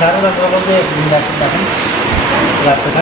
সারা রাত বলতে দেখেন রাত্রে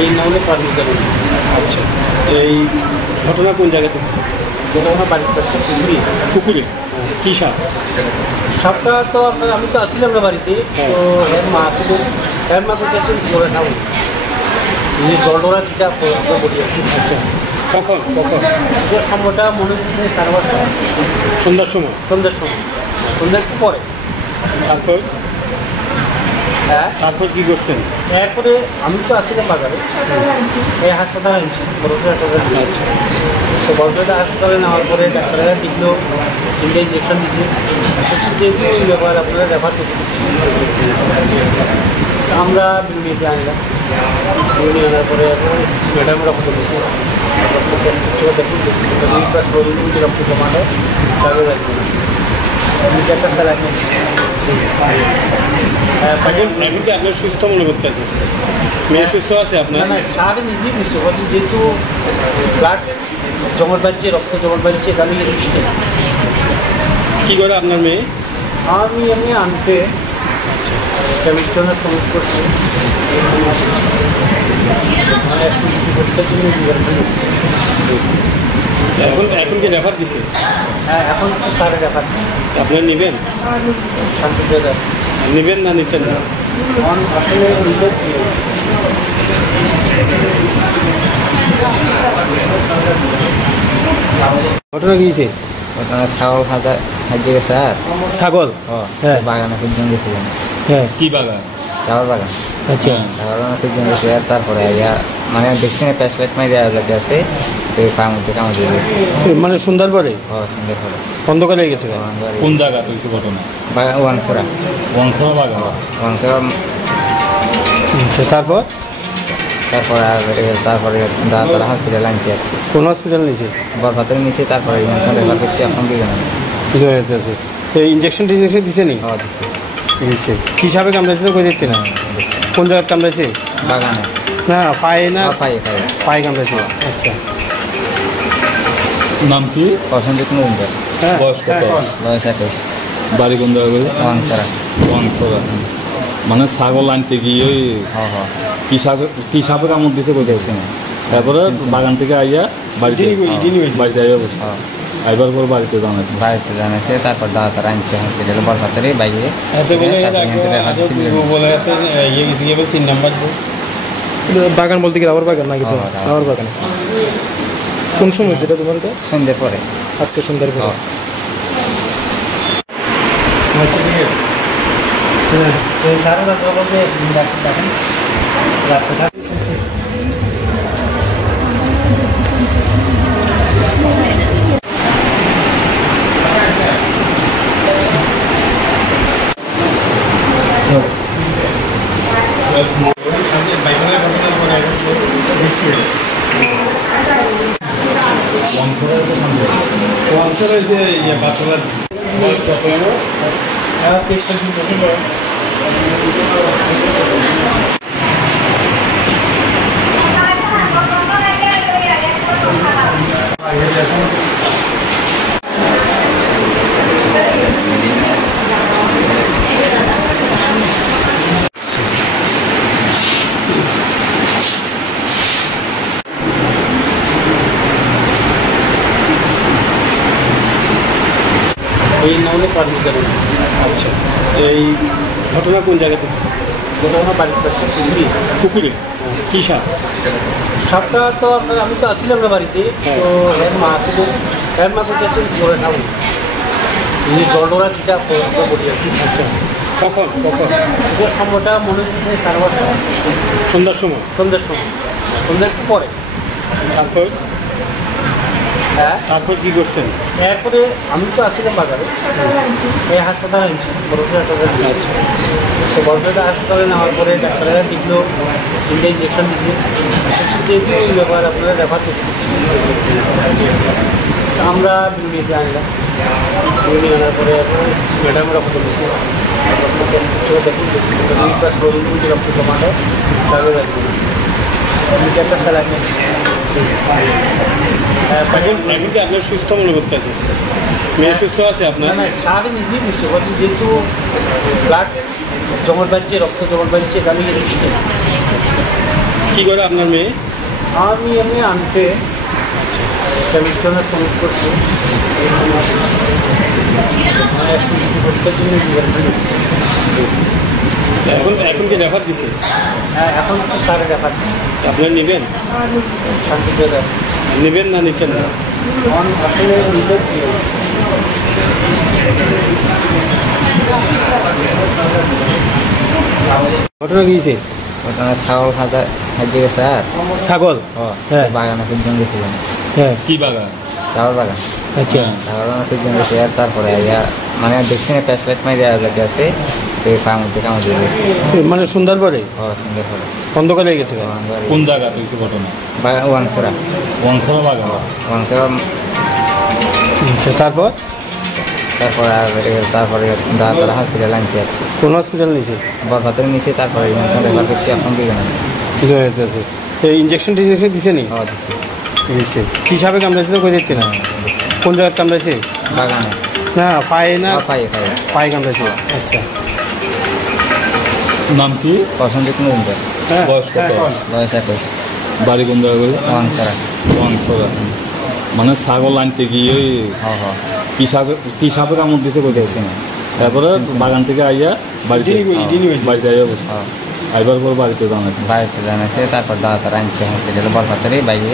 এই নামে পারমিট দেবেন। আচ্ছা, এই ঘটনা কোন জায়গাতে ছিল? ঘটনা বাড়ির পাশে শিলিগুড়ি পুকুরে। কী সাপ? সাপটা তো আপনার আমি তো আসছিলাম না বাড়িতে, তো এর মা করতেছেন জোরে খাবো জল ডোরা দিতে আপনার বলি আছে। আচ্ছা, কখন সময়টা মনে হচ্ছে কারবার সন্ধ্যার সময়? সন্ধ্যার সময়, সন্ধ্যা একটু পরে। তারপর হ্যাঁ, তারপর কী করছেন? এরপরে আমি তো আসছিলাম বাজারে, এই হাসপাতালে আনছি বড়দের হাসপাতালে। আচ্ছা, তো বড়দের হাসপাতালে নেওয়ার পরে ডাক্তাররা দেখলো, 3টে ইঞ্জেকশন দিচ্ছে। যেহেতু ওই ব্যাপার আপনারা রেফার করতে দিচ্ছি, আমরা বিরুনিতে আনলাম। বিরুনি আনার পরে ম্যাডামরা রক্ত দিচ্ছে, দেখুন রক্ত জমা হয় তারপরে রাখছি ইঞ্জেকশন চালাকি। এখন কি আপনার সুস্থ মনে করতেছে? মেয়ে সুস্থ আছে আপনার? না, সারা নিজেই বুঝতে পারছি, যেহেতু ব্লাড জমাট বাঁধছে, রক্ত জমাট বাঁধছে, তাহলে কী করে আপনার মেয়ে? আমি এমনি আনতে কেমিস্ট্রনের সঙ্গে করছি, এখন কি রেফার দিছে? হ্যাঁ, এখন তো সারে রেফার। আপনার নেবেন? শান্তিতে নেবেন না নিতেন না? আসলে ঘটনা গিয়েছে? ঘটনা ছাগল খাদ্য গেছে আর ছাগল? হ্যাঁ, বাগানে খুঁজজন গেছিলাম। হ্যাঁ, কি বাগান? চাওয়ার বাগান। আচ্ছা, চাওয়ার বাগানে খুঁজজন গেছে আর তারপরে মানে দেখছি না প্যাস লাইট মারি যেতে আছে, কামড় দিয়ে গেছে। মানে সন্ধ্যার পরে? সন্ধ্যের পরে অন্ধকার হয়ে গেছে? কোন জায়গা হয়েছে ঘটনা? ওয়াংসরা বাগান। ওয়াংসরা। আচ্ছা, তারপরে তারা হসপিটাল আনছি আর কি। কোন হসপিটাল নিয়েছে? বরপাত্র নিয়েছি, তারপরে রেফার করছি এখন দুজনে আছে। ইঞ্জেকশন টিনজেকশন দিছে নি? দিছে। কী হিসাবে কামড়াইছিল কই দেখতে না? কোন জায়গায় কামড়াইছে? বাগানে। না, পায়ে না? পায়ে কামড়াইছে। আচ্ছা, নাম কি? প্রসেনজিৎ মজুমদার। বয়স কত? বয়স 21। বাড়ি কোন জায়গায়? ওয়াংসরা। মানে ছাগল আনতে গিয়ে কি সাপে কামড় দিছে কই দেখছি না। তারপরে বাগান থেকে আইয়া বাড়িতে আইয়া বসে আইবার পর বাড়িতে জানাইছে, তারপর তারা আনছে হসপিটালে বরপাত্রে বাইরে। 3 নাম্বার বাগান বলতে কি রাবার বাগান নাকি? রাবার বাগান। কোন সময় সেটা তোমার? সন্ধ্যের পরে, আজকে সন্ধ্যার পরে। সারা রাত বলতে দেখেন রাত্রে এই নামে পারমিট দেবেন। আচ্ছা, এই ঘটনা কোন জায়গাতে ছিল? ঘটনা বাড়ির পাশে শিলিগুড়ি পুকুরে। কী সাপ? সাপটা তো আপনার আমি তো আসছিলাম না বাড়িতে, তো এর মা করতেছে পরে খাবো জলডোরা দিতে বলি আছি। আচ্ছা, কখন এটা সময়টা মনে হচ্ছে সাড়ে 5টা সন্ধ্যার সময়? সন্ধ্যার সময়, সন্ধ্যা একটু পরে। তারপর হ্যাঁ, তারপর কি করছেন? এরপরে আমি তো আসছিলাম বাজারে, এই হাসপাতালে আনছি, বড়দের হাসপাতালে। আচ্ছা, তো বড়দের হাসপাতালে নেওয়ার পরে ডাক্তাররা দেখলো, 3টে ইঞ্জেকশন দিচ্ছে, যেহেতু ওই ব্যাপার আপনারা রেফার করতে দিচ্ছি। আমরা বিউনিতে আনলাম, বিউনি আনার পরে ম্যাডামের রক্ত দিচ্ছে, রক্ত জমাটা তাহলে রাখছি একটা স্যালাইন। এখন কি আপনার সুস্থ মনে করতেছে? মেয়ে সুস্থ আছে আপনার? না, সারে নিজেই বুঝতে পারছি, যেহেতু ব্লাড জমাট বাঁধছে, রক্ত জমাট বাঁধছে, আমি জিনিসটা কি করে আপনার মেয়ে? আমি আনতে কেমিস্ট্রনে ফোন করছি, এখন কি রেফার দিছে? হ্যাঁ, এখন তো সারে দেখার আপনার নেবেন? শান্তিতে নেবেন না নিতেন না? আসলে নিজের ঘটনা গিয়েছে ওখানে ছাগল খাইতে গেছে আর ছাগল? হ্যাঁ। বাগানে খুঁজজন গেছিলাম, হ্যাঁ, কি বাগান? ছাগল বাগান। আচ্ছা, বাগানে খুঁজজন গেছে আর তারপরে আইয়া মানে দেখছি না প্যাসলাইট মাইরে লাগে আছে, এই পাঙ থেকে কামড় দিয়ে গেছে। মানে সন্ধ্যার পরে সুন্দর করে অন্ধকার হয়ে গেছে? কোন জায়গা হয়েছে ঘটনা? ওয়াংসরা বংশরা বাগান। ওয়াংসরা। আচ্ছা, তারপর তারপরে তারা হসপিটাল আনছে আর কি। কোন হসপিটাল নিয়েছে? বরপাতের নিচে, তারপরে রেফার করছি এখন দিকে না। আছে এই ইঞ্জেকশন টিনজেকশন দিছে নি? দিচ্ছে দিছে। কি সাপে কামড়াইছিল কই দেখতে না? কোন জায়গায় কামড়াইছে? বাগানে। না পায়ে না? পায়ে পায়ে কামড়াইছে। আচ্ছা, নাম কি? প্রসঞ্জিৎ মজুমদার, হ্যাঁ, বয়স কত? বয়স 21, বাড়ি কোন জায়গায়? ওয়াংসরা। বংশরা। মানে ছাগল আনতে গিয়ে কি সাপে কামড় দিছে কই দেখছি না। তারপরে বাগান থেকে আইয়া বাড়িতে আইয়া বসছে। আইবার পর বাড়িতে জানাচ্ছে। বাড়িতে জানাছে, তারপর দাদা তারা আনছে হসপিটালে, বরপাতেরই বাইরে।